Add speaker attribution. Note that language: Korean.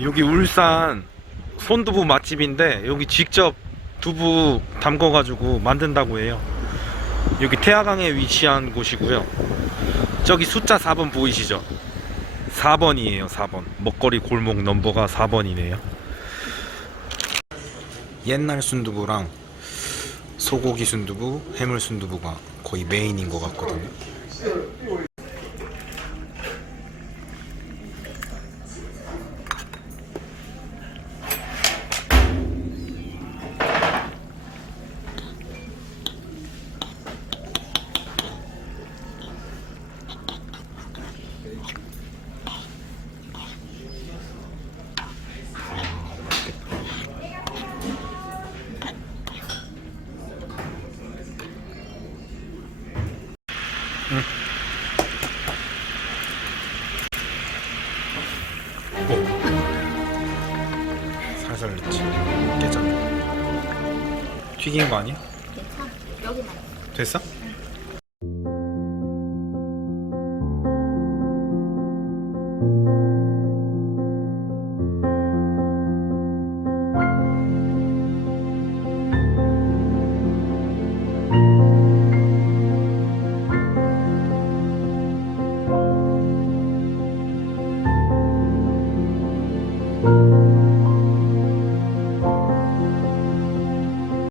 Speaker 1: 여기 울산 손두부 맛집인데 여기 직접 두부 담궈 가지고 만든다고 해요. 여기 태화강에 위치한 곳이고요. 저기 숫자 4번 보이시죠? 4번이에요, 4번. 먹거리 골목 넘버가 4번이네요. 옛날 순두부랑 소고기 순두부, 해물 순두부가 거의 메인인 것 같거든요. 살살 넣지 깨져 튀긴 거 아니야?
Speaker 2: 괜찮아. 여기만.
Speaker 1: 됐어? 응. Thank you.